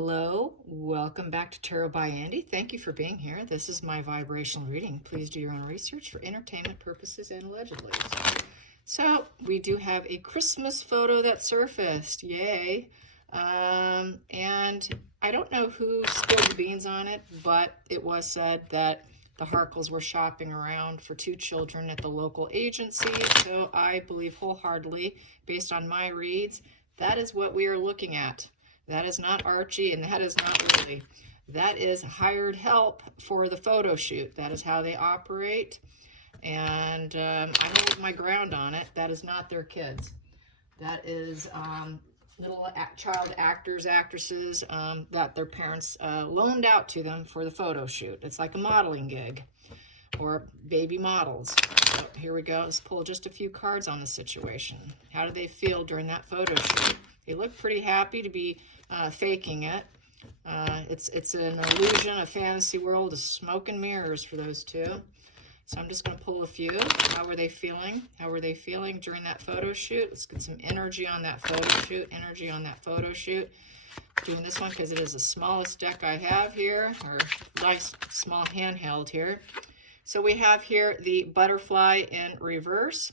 Hello, welcome back to Tarot by Andy. Thank you for being here. This is my vibrational reading. Please do your own research for entertainment purposes and allegedly. So we do have a Christmas photo that surfaced. Yay. And I don't know who spilled the beans on it, but it was said that the Harkles were shopping around for 2 children at the local agency. So I believe wholeheartedly, based on my reads, that is what we are looking at. That is not Archie, and that is not Lily. That is hired help for the photo shoot. That is how they operate, and I hold my ground on it. That is not their kids. That is little child actors, actresses that their parents loaned out to them for the photo shoot. It's like a modeling gig or baby models. So here we go. Let's pull just a few cards on the situation. How did they feel during that photo shoot? They look pretty happy to be faking it. It's an illusion, a fantasy world, of smoke and mirrors for those two. So I'm just going to pull a few. How were they feeling? How were they feeling during that photo shoot? Let's get some energy on that photo shoot. Energy on that photo shoot. Doing this one because it is the smallest deck I have here, or nice small handheld here. So we have here the butterfly in reverse.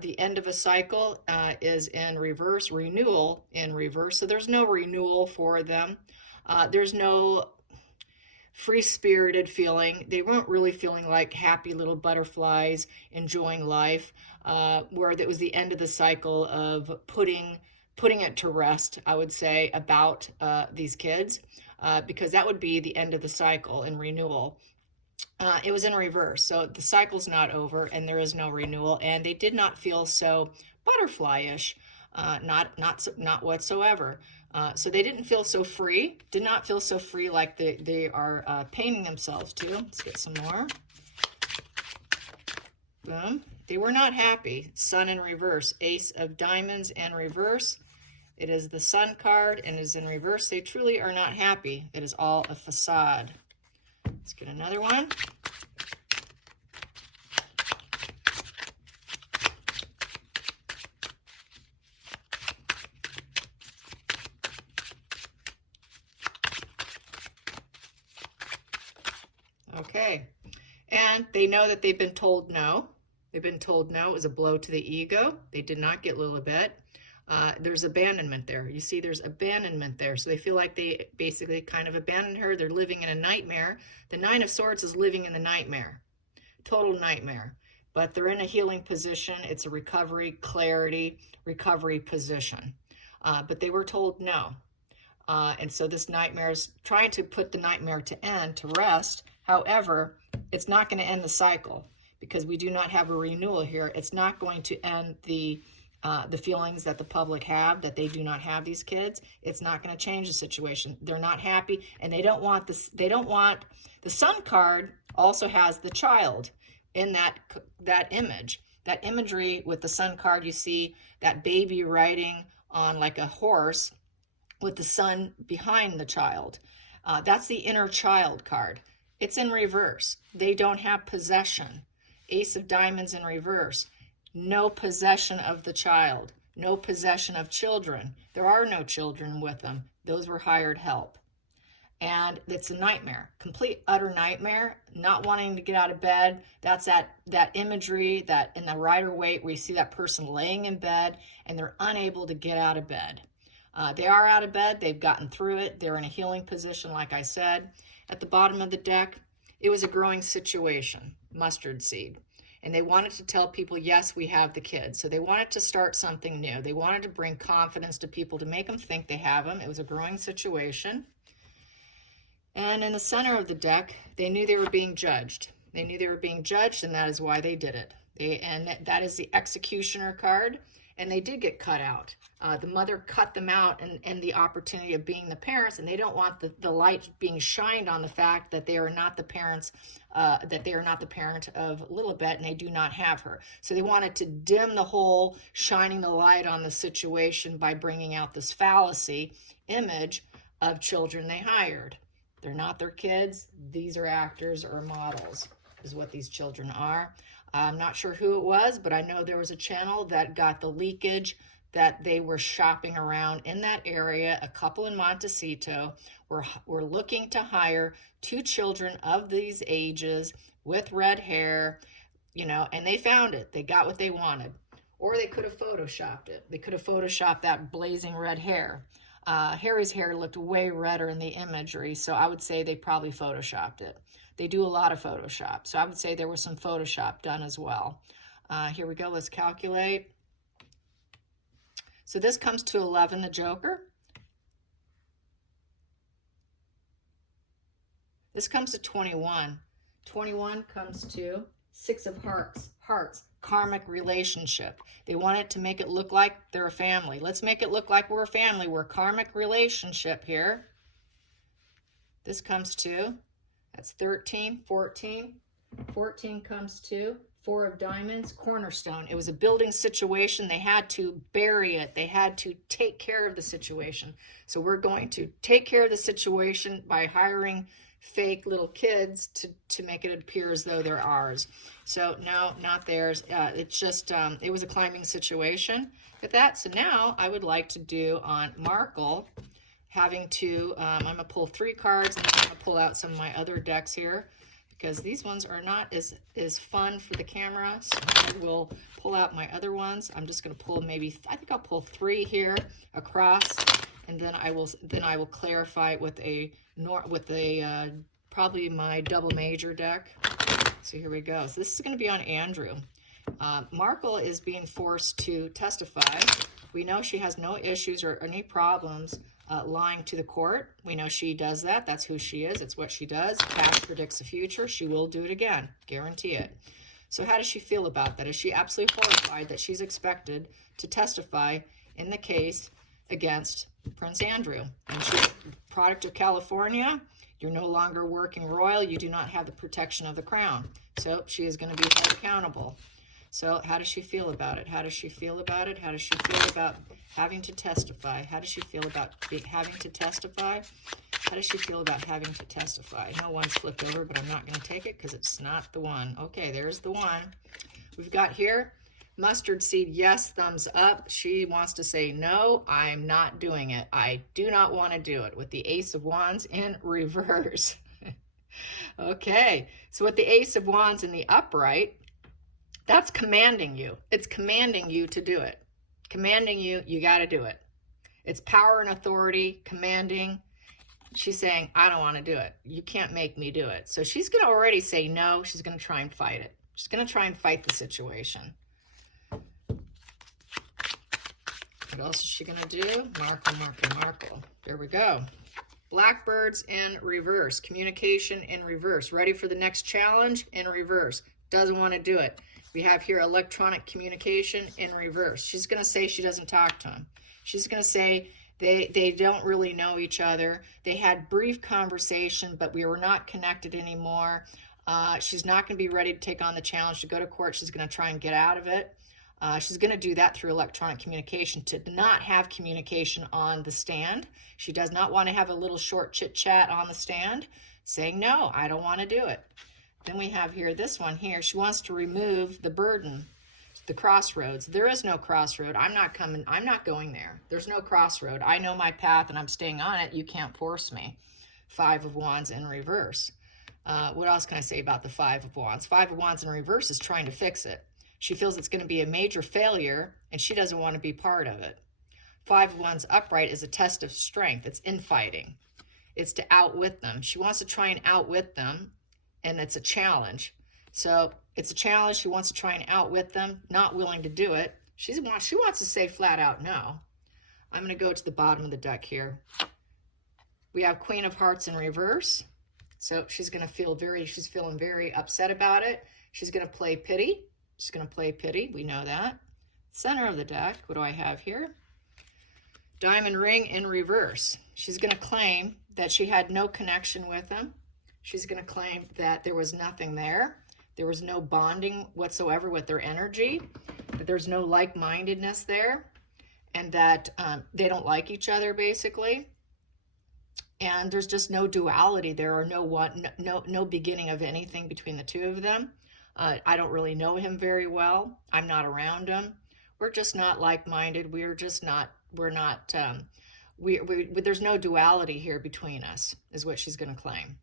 The end of a cycle is in reverse, renewal in reverse. So there's no renewal for them. There's no free-spirited feeling. They weren't really feeling like happy little butterflies enjoying life, where it was the end of the cycle of putting it to rest, I would say, about these kids, because that would be the end of the cycle in renewal. It was in reverse, so the cycle's not over and there is no renewal, and they did not feel so butterfly-ish, not whatsoever. So they didn't feel so free, did not feel so free like they are painting themselves to. Let's get some more. Boom. They were not happy. Sun in reverse, Ace of Diamonds in reverse. It is the Sun card and is in reverse. They truly are not happy. It is all a facade. Let's get another one. Okay, and they know that they've been told no. They've been told no. It was a blow to the ego. They did not get Lilibet. There's abandonment there. You see, there's abandonment there. So they feel like they basically kind of abandoned her. They're living in a nightmare. The Nine of Swords is living in the nightmare. Total nightmare. But they're in a healing position. It's a recovery, clarity, recovery position. But they were told no. And so this nightmare is trying to put the nightmare to end, to rest. However, it's not going to end the cycle because we do not have a renewal here. It's not going to end the feelings that the public have, that they do not have these kids. It's not going to change the situation. They're not happy, and they don't want this. They don't want the Sun card. Also has the child in that image. That imagery with the Sun card, you see that baby riding on like a horse with the sun behind the child. That's the inner child card. It's in reverse. They don't have possession. Ace of Diamonds in reverse. No possession of the child. No possession of children. There are no children with them. Those were hired help. And it's a nightmare. Complete, utter nightmare. Not wanting to get out of bed. That's that imagery that in the Rider-Waite where you see that person laying in bed and they're unable to get out of bed. They are out of bed. They've gotten through it. They're in a healing position, like I said. At the bottom of the deck, it was a growing situation, mustard seed. And they wanted to tell people, yes, we have the kids. So they wanted to start something new. They wanted to bring confidence to people to make them think they have them. It was a growing situation. And in the center of the deck, they knew they were being judged. They knew they were being judged, and that is why they did it. And that is the Executioner card. And they did get cut out. The mother cut them out and the opportunity of being the parents, and they don't want the light being shined on the fact that they are not the parents, that they are not the parent of Lilibet, and they do not have her. So they wanted to dim the whole shining the light on the situation by bringing out this fallacy image of children they hired. They're not their kids. These are actors or models, is what these children are. I'm not sure who it was, but I know there was a channel that got the leakage that they were shopping around in that area. A couple in Montecito were looking to hire 2 children of these ages with red hair, you know, and they found it. They got what they wanted. Or they could have photoshopped it. They could have photoshopped that blazing red hair. Harry's hair looked way redder in the imagery, so I would say they probably photoshopped it. They do a lot of Photoshop, so I would say there was some Photoshop done as well. Here we go, let's calculate. So this comes to 11, the Joker. This comes to 21. 21 comes to 6 of hearts, karmic relationship. They wanted to make it look like they're a family. Let's make it look like we're a family. We're a karmic relationship here. This comes to, that's 13, 14. 14 comes to 4 of diamonds, cornerstone. It was a building situation. They had to bury it. They had to take care of the situation. So we're going to take care of the situation by hiring fake little kids to make it appear as though they're ours. So no, not theirs. It's just, it was a climbing situation with that. So now I would like to do on Markle, having to, I'm going to pull 3 cards, and then I'm going to pull out some of my other decks here, because these ones are not as fun for the camera. So I will pull out my other ones. I'm just going to pull maybe, I think I'll pull 3 here across, and then I will clarify it with probably my double major deck. So here we go. So this is going to be on Andrew. Markle is being forced to testify. We know she has no issues or any problems lying to the court. We know she does that. That's who she is. It's what she does. Past predicts the future. She will do it again. Guarantee it. So how does she feel about that? Is she absolutely horrified that she's expected to testify in the case against Prince Andrew? And she's a product of California. You're no longer working royal. You do not have the protection of the crown. So she is going to be held accountable. So how does she feel about it? How does she feel about it? How does she feel about having to testify? How does she feel about having to testify? How does she feel about having to testify? No one's flipped over, but I'm not going to take it because it's not the one. Okay, there's the one. We've got here mustard seed, yes, thumbs up. She wants to say, no, I'm not doing it. I do not want to do it, with the Ace of Wands in reverse. Okay, so with the Ace of Wands in the upright, that's commanding you. It's commanding you to do it. Commanding you, you got to do it. It's power and authority, commanding. She's saying, I don't want to do it. You can't make me do it. So she's going to already say no. She's going to try and fight it. She's going to try and fight the situation. What else is she going to do? Markle, Markle, Markle. There we go. Blackbirds in reverse. Communication in reverse. Ready for the next challenge? In reverse. Doesn't want to do it. We have here electronic communication in reverse. She's going to say she doesn't talk to him. She's going to say they don't really know each other. They had brief conversation, but we were not connected anymore. She's not going to be ready to take on the challenge to go to court. She's going to try and get out of it. She's going to do that through electronic communication, to not have communication on the stand. She does not want to have a little short chit chat on the stand saying, no, I don't want to do it. Then we have here this one here. She wants to remove the burden, the crossroads. There is no crossroad. I'm not going there. There's no crossroad. I know my path and I'm staying on it. You can't force me. 5 of Wands in reverse. What else can I say about the 5 of Wands? 5 of Wands in reverse is trying to fix it. She feels it's going to be a major failure and she doesn't want to be part of it. 5 of Wands upright is a test of strength. It's infighting. It's to outwit them. She wants to try and outwit them, and it's a challenge. So it's a challenge. She wants to try and outwit them, not willing to do it. She wants to say flat out no. I'm going to go to the bottom of the deck here. We have Queen of Hearts in reverse. So she's going to feel she's feeling very upset about it. She's going to play pity. She's going to play pity. We know that. Center of the deck, what do I have here? Diamond ring in reverse. She's going to claim that she had no connection with him. She's going to claim that there was nothing there. There was no bonding whatsoever with their energy. That there's no like-mindedness there. And that they don't like each other, basically. And there's just no duality there, or no beginning of anything between the two of them. I don't really know him very well. I'm not around him. We're just not like-minded. We're just not, we're not, there's no duality here between us, is what she's going to claim.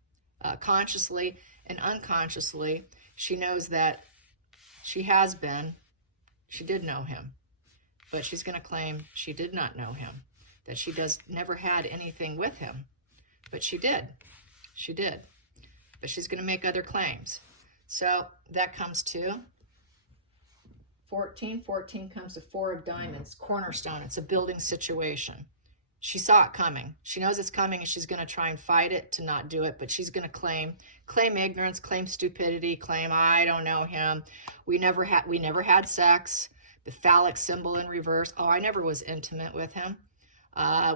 Consciously and unconsciously, she knows that she did know him, but she's going to claim she did not know him, that she never had anything with him, but she did. She did. But she's going to make other claims. So that comes to 14. 14 comes to 4 of diamonds, cornerstone. It's a building situation. She saw it coming. She knows it's coming, and she's going to try and fight it to not do it, but she's going to claim ignorance, claim stupidity, claim I don't know him. We never had sex. The phallic symbol in reverse. Oh, I never was intimate with him.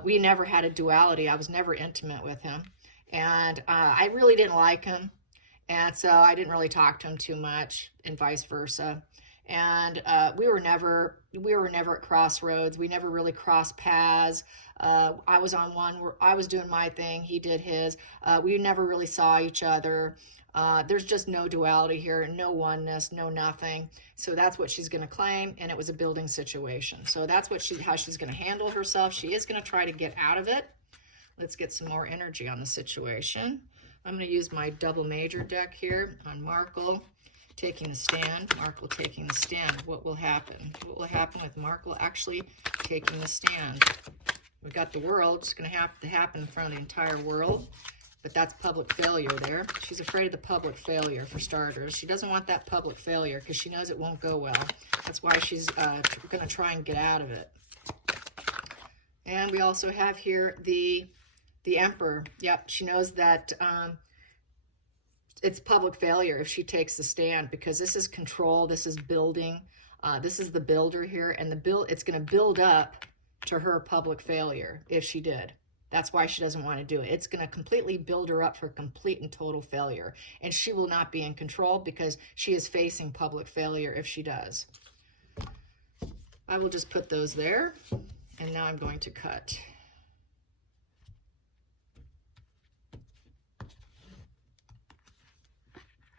We never had a duality. I was never intimate with him. And I really didn't like him. And so I didn't really talk to him too much, and vice versa. And we were never at crossroads. We never really crossed paths. I was on one where I was doing my thing, he did his. We never really saw each other. There's just no duality here, no oneness, no nothing. So that's what she's going to claim, and it was a building situation. So that's how she's going to handle herself. She is going to try to get out of it. Let's get some more energy on the situation. I'm going to use my double major deck here on Markle taking the stand. Markle taking the stand. What will happen? What will happen with Markle actually taking the stand? We've got the world. It's going to have to happen in front of the entire world. But that's public failure there. She's afraid of the public failure, for starters. She doesn't want that public failure because she knows it won't go well. That's why she's going to try and get out of it. And we also have here the Emperor. Yep, she knows that it's public failure if she takes the stand, because this is control, this is building, this is the builder here, and it's going to build up to her public failure if she did. That's why she doesn't want to do it. It's going to completely build her up for complete and total failure. And she will not be in control because she is facing public failure if she does. I will just put those there. And now I'm going to cut.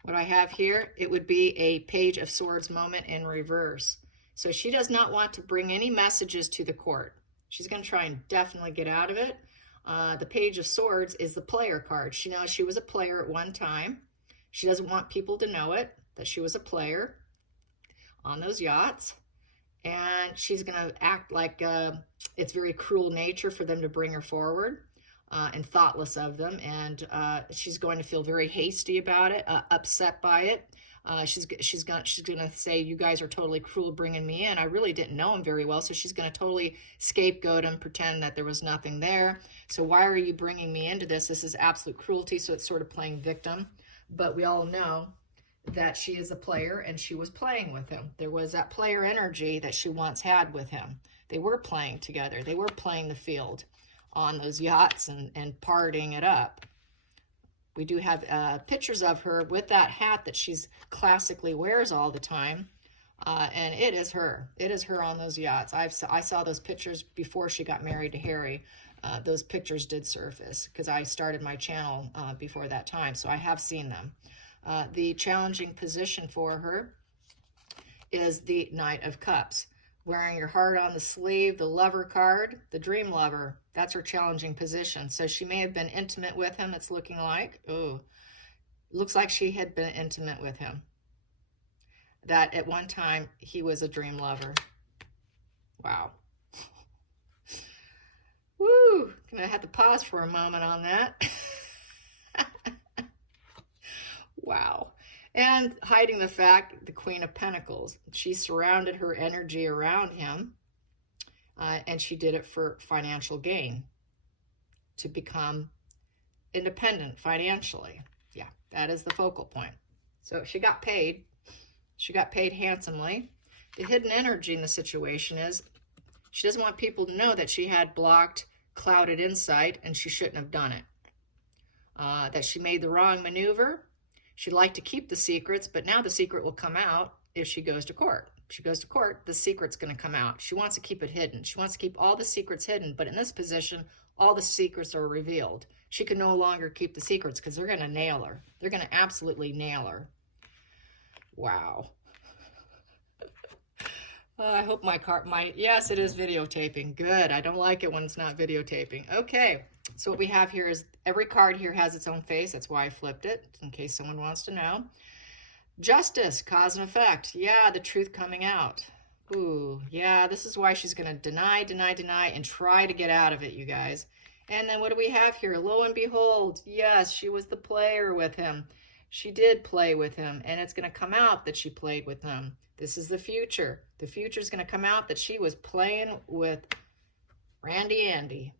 What I have here, it would be a Page of Swords moment in reverse. So she does not want to bring any messages to the court. She's going to try and definitely get out of it. The Page of Swords is the player card. She knows she was a player at one time. She doesn't want people to know it, that she was a player on those yachts. And she's going to act like it's very cruel nature for them to bring her forward and thoughtless of them. And she's going to feel very hasty about it, upset by it. She's going to say, you guys are totally cruel bringing me in. I really didn't know him very well. So she's going to totally scapegoat him, pretend that there was nothing there. So why are you bringing me into this? This is absolute cruelty. So it's sort of playing victim. But we all know that she is a player and she was playing with him. There was that player energy that she once had with him. They were playing together. They were playing the field on those yachts and partying it up. We do have pictures of her with that hat that she's classically wears all the time. And it is her. It is her on those yachts. I saw those pictures before she got married to Harry. Those pictures did surface because I started my channel before that time. So I have seen them. The challenging position for her is the Knight of Cups. Wearing your heart on the sleeve, the lover card, the dream lover. That's her challenging position. So she may have been intimate with him, it's looking like. Oh, looks like she had been intimate with him. That at one time, he was a dream lover. Wow. Woo! Gonna have to pause for a moment on that. Wow. And hiding the fact, the Queen of Pentacles. She surrounded her energy around him, and she did it for financial gain, to become independent financially. Yeah, that is the focal point. So she got paid. She got paid handsomely. The hidden energy in the situation is she doesn't want people to know that she had blocked, clouded insight, and she shouldn't have done it. That she made the wrong maneuver. She'd like to keep the secrets, but now the secret will come out if she goes to court. If she goes to court, the secret's going to come out. She wants to keep it hidden. She wants to keep all the secrets hidden, but in this position, all the secrets are revealed. She can no longer keep the secrets because they're going to nail her. They're going to absolutely nail her. Wow. I hope yes, it is videotaping. Good. I don't like it when it's not videotaping. Okay. So what we have here is every card here has its own face. That's why I flipped it, in case someone wants to know. Justice, cause and effect. Yeah, the truth coming out. Ooh, yeah, this is why she's going to deny, deny, deny, and try to get out of it, you guys. And then what do we have here? Lo and behold, yes, she was the player with him. She did play with him, and it's going to come out that she played with him. This is the future. The future is going to come out that she was playing with Randy Andy.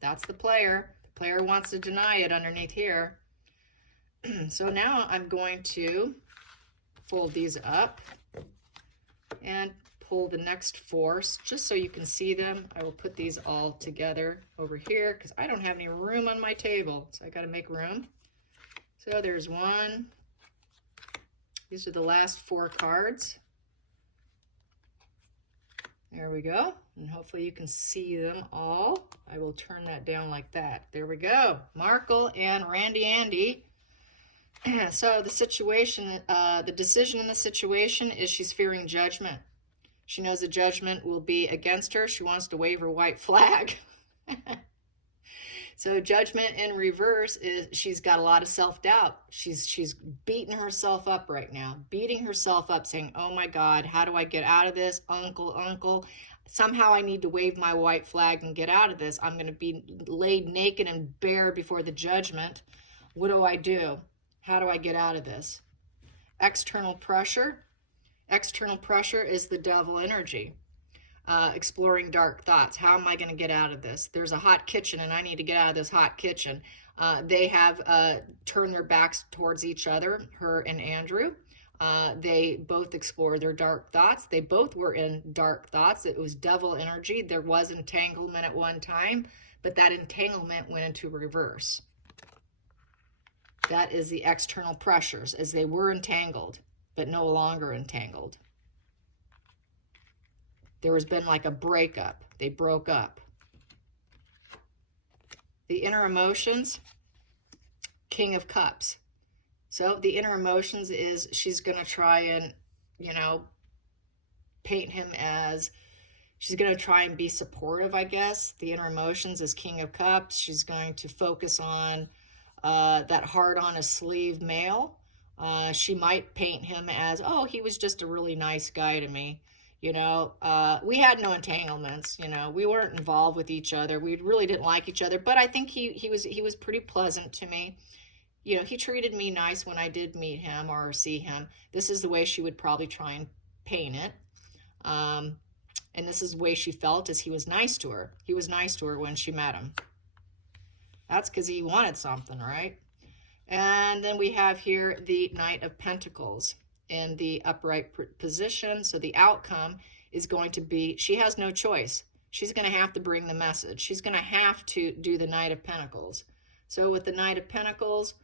That's the player. The player wants to deny it underneath here. So now I'm going to fold these up and pull the next four just so you can see them. I will put these all together over here because I don't have any room on my table, so I got to make room. So there's one. These are the last four cards. There we go, and hopefully you can see them all. I will turn that down like that. There we go. Markle and Randy Andy. So the situation, the decision in the situation is she's fearing judgment. She knows the judgment will be against her. She wants to wave her white flag. So judgment in reverse is she's got a lot of self-doubt. She's beating herself up right now, beating herself up, saying, oh my God, how do I get out of this? Uncle, somehow I need to wave my white flag and get out of this. I'm going to be laid naked and bare before the judgment. What do I do? How do I get out of this? External pressure. External pressure is the devil energy. Exploring dark thoughts. How am I going to get out of this? There's a hot kitchen and I need to get out of this hot kitchen. They have turned their backs towards each other, her and Andrew. They both explored their dark thoughts. They both were in dark thoughts. It was devil energy. There was entanglement at one time, but that entanglement went into reverse. That is the external pressures, as they were entangled, but no longer entangled. There has been like a breakup. They broke up. The inner emotions, King of Cups. So the inner emotions is she's going to try and, paint him as, she's going to try and be supportive, I guess. The inner emotions is King of Cups. She's going to focus on that heart on his sleeve male. She might paint him as, oh, he was just a really nice guy to me. We had no entanglements. We weren't involved with each other. We really didn't like each other, but I think he was pretty pleasant to me. He treated me nice when I did meet him or see him. This is the way she would probably try and paint it. And this is the way she felt, as he was nice to her. He was nice to her when she met him. That's because he wanted something, right? And then we have here the Knight of Pentacles in the upright position. So the outcome is going to be, she has no choice. She's going to have to bring the message. She's going to have to do the Knight of Pentacles. So with the Knight of Pentacles,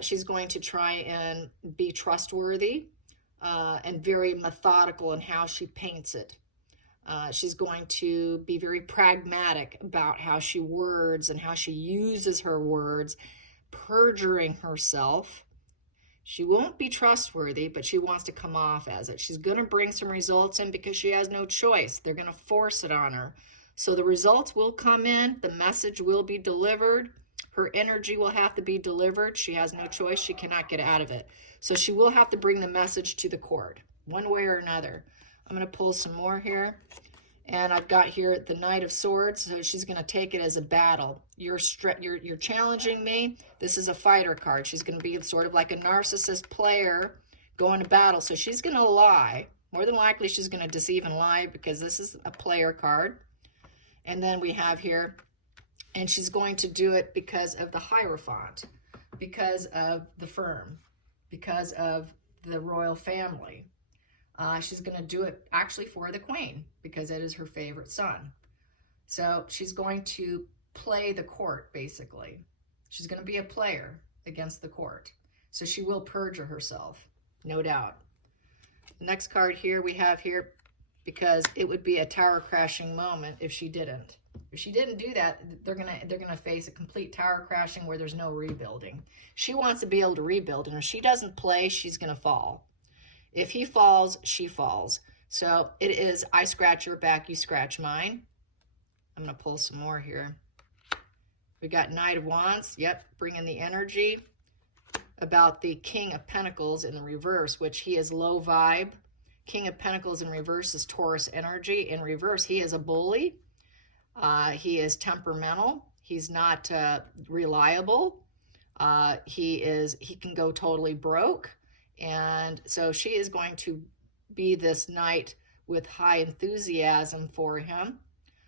she's going to try and be trustworthy and very methodical in how she paints it. She's going to be very pragmatic about how she words and how she uses her words, perjuring herself. She won't be trustworthy, but she wants to come off as it. She's going to bring some results in because she has no choice. They're going to force it on her. So the results will come in. The message will be delivered. Her energy will have to be delivered. She has no choice. She cannot get out of it. So she will have to bring the message to the court, one way or another. I'm going to pull some more here. And I've got here the Knight of Swords. So she's going to take it as a battle. You're challenging me. This is a fighter card. She's going to be sort of like a narcissist player going to battle. So she's going to lie. More than likely, she's going to deceive and lie because this is a player card. And then we have here, and she's going to do it because of the Hierophant, because of the firm, because of the royal family. She's going to do it actually for the Queen because it is her favorite son. So she's going to play the court, basically. She's going to be a player against the court. So she will perjure herself, no doubt. The next card here we have here, because it would be a tower crashing moment if she didn't. If she didn't do that, they're gonna face a complete tower crashing where there's no rebuilding. She wants to be able to rebuild, and if she doesn't play, she's gonna fall. If he falls, she falls. So it is, I scratch your back, you scratch mine. I'm going to pull some more here. We got Knight of Wands. Yep, bringing the energy about the King of Pentacles in the reverse, which he is low vibe. King of Pentacles in reverse is Taurus energy. In reverse, he is a bully. He is temperamental. He's not reliable. He can go totally broke. And so she is going to be this knight with high enthusiasm for him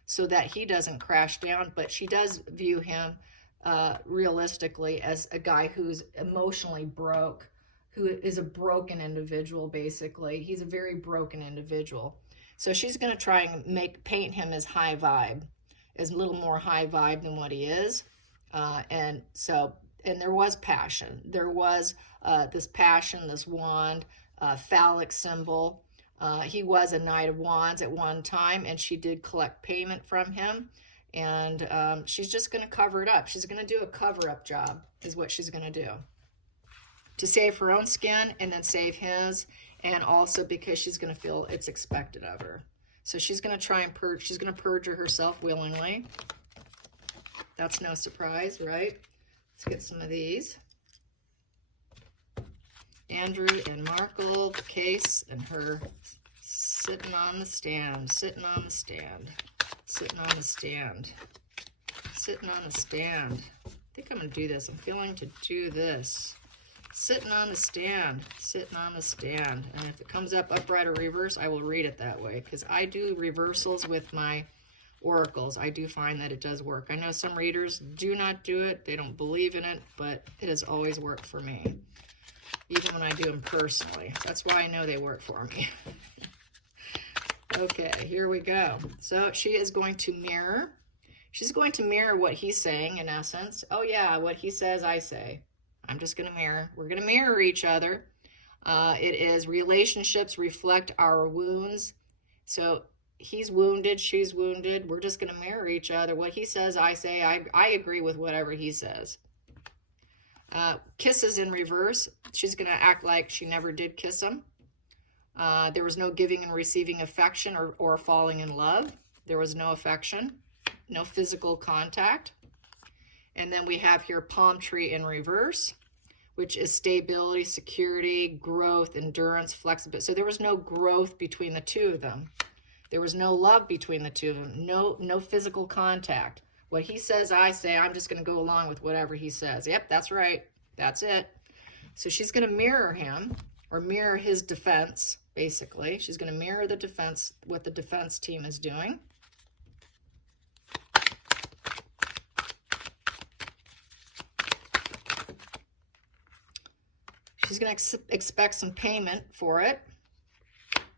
so that he doesn't crash down. But she does view him realistically as a guy who's emotionally broke, who is a broken individual, basically. He's a very broken individual. So she's going to try and paint him as high vibe, as a little more high vibe than what he is. And there was passion. There was this passion, this wand, phallic symbol. He was a Knight of Wands at one time, and she did collect payment from him. And she's just going to cover it up. She's going to do a cover-up job, is what she's going to do, to save her own skin and then save his, and also because she's going to feel it's expected of her. So she's going to try and purge. She's going to perjure herself willingly. That's no surprise, right? Let's get some of these. Andrew and Markle, the case, and her sitting on the stand, sitting on the stand, sitting on the stand, sitting on the stand. I think I'm going to do this. I'm feeling to do this. Sitting on the stand, sitting on the stand. And if it comes up upright or reverse, I will read it that way, because I do reversals with my oracles. I do find that it does work. I know some readers do not do it. They don't believe in it, but it has always worked for me, even when I do them personally. That's why I know they work for me. Okay, here we go. So she is going to mirror. She's going to mirror what he's saying, in essence. Oh yeah, what he says, I say. I'm just going to mirror. We're going to mirror each other. It is relationships reflect our wounds. So he's wounded, she's wounded. We're just going to mirror each other. What he says, I say. I agree with whatever he says. Kisses in reverse. She's going to act like she never did kiss him. There was no giving and receiving affection or falling in love. There was no affection, no physical contact. And then we have here palm tree in reverse, which is stability, security, growth, endurance, flexibility. So there was no growth between the two of them. There was no love between the two of them. No physical contact. What he says, I say. I'm just going to go along with whatever he says. Yep, that's right. That's it. So she's going to mirror him, or mirror his defense, basically. She's going to mirror the defense, what the defense team is doing. She's going to expect some payment for it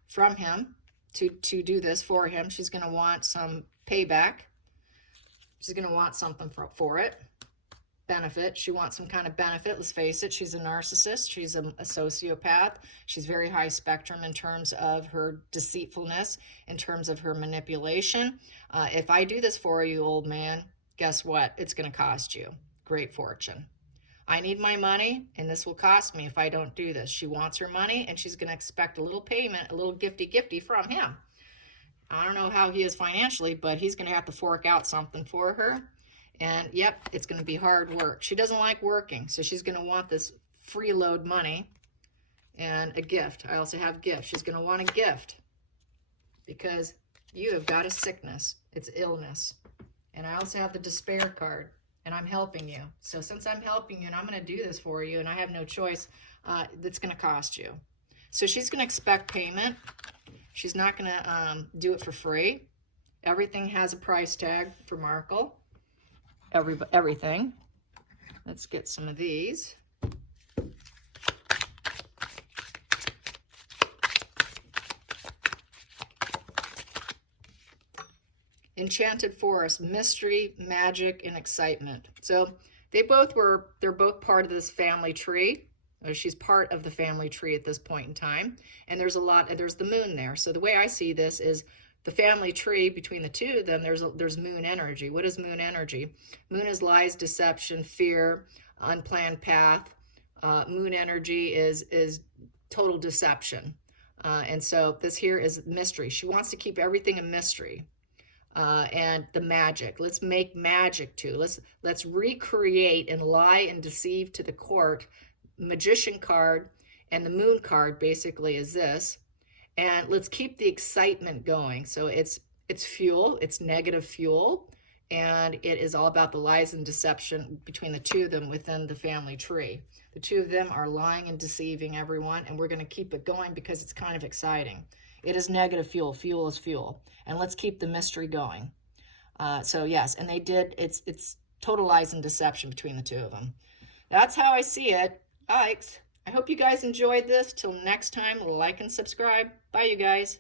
from him to do this for him. She's going to want some payback. She's going to want something for it. Benefit. She wants some kind of benefit. Let's face it. She's a narcissist. She's a sociopath. She's very high spectrum in terms of her deceitfulness, in terms of her manipulation. If I do this for you, old man, guess what? It's going to cost you great fortune. I need my money, and this will cost me if I don't do this. She wants her money, and she's going to expect a little payment, a little gifty from him. I don't know how he is financially, but he's going to have to fork out something for her. And, yep, it's going to be hard work. She doesn't like working, so she's going to want this freeload money and a gift. I also have gifts. She's going to want a gift because you have got a sickness. It's illness. And I also have the despair card. And I'm helping you. So since I'm helping you and I'm going to do this for you and I have no choice, that's going to cost you. So she's going to expect payment. She's not going to do it for free. Everything has a price tag for Markle. Everything. Let's get some of these. Enchanted Forest, mystery, magic, and excitement. So they're both part of this family tree. She's part of the family tree at this point in time. And there's the moon there. So the way I see this is the family tree between the two of them, there's moon energy. What is moon energy? Moon is lies, deception, fear, unplanned path. Moon energy is total deception. And so this here is mystery. She wants to keep everything a mystery. And the magic. Let's make magic too. Let's recreate and lie and deceive to the court. Magician card and the moon card basically is this. And let's keep the excitement going. So it's fuel, it's negative fuel, and it is all about the lies and deception between the two of them within the family tree. The two of them are lying and deceiving everyone, and we're going to keep it going because it's kind of exciting. It is negative fuel. Fuel is fuel. And let's keep the mystery going. So yes, and they did, it's total lies and deception between the two of them. That's how I see it. Yikes. I hope you guys enjoyed this. Till next time, like and subscribe. Bye, you guys.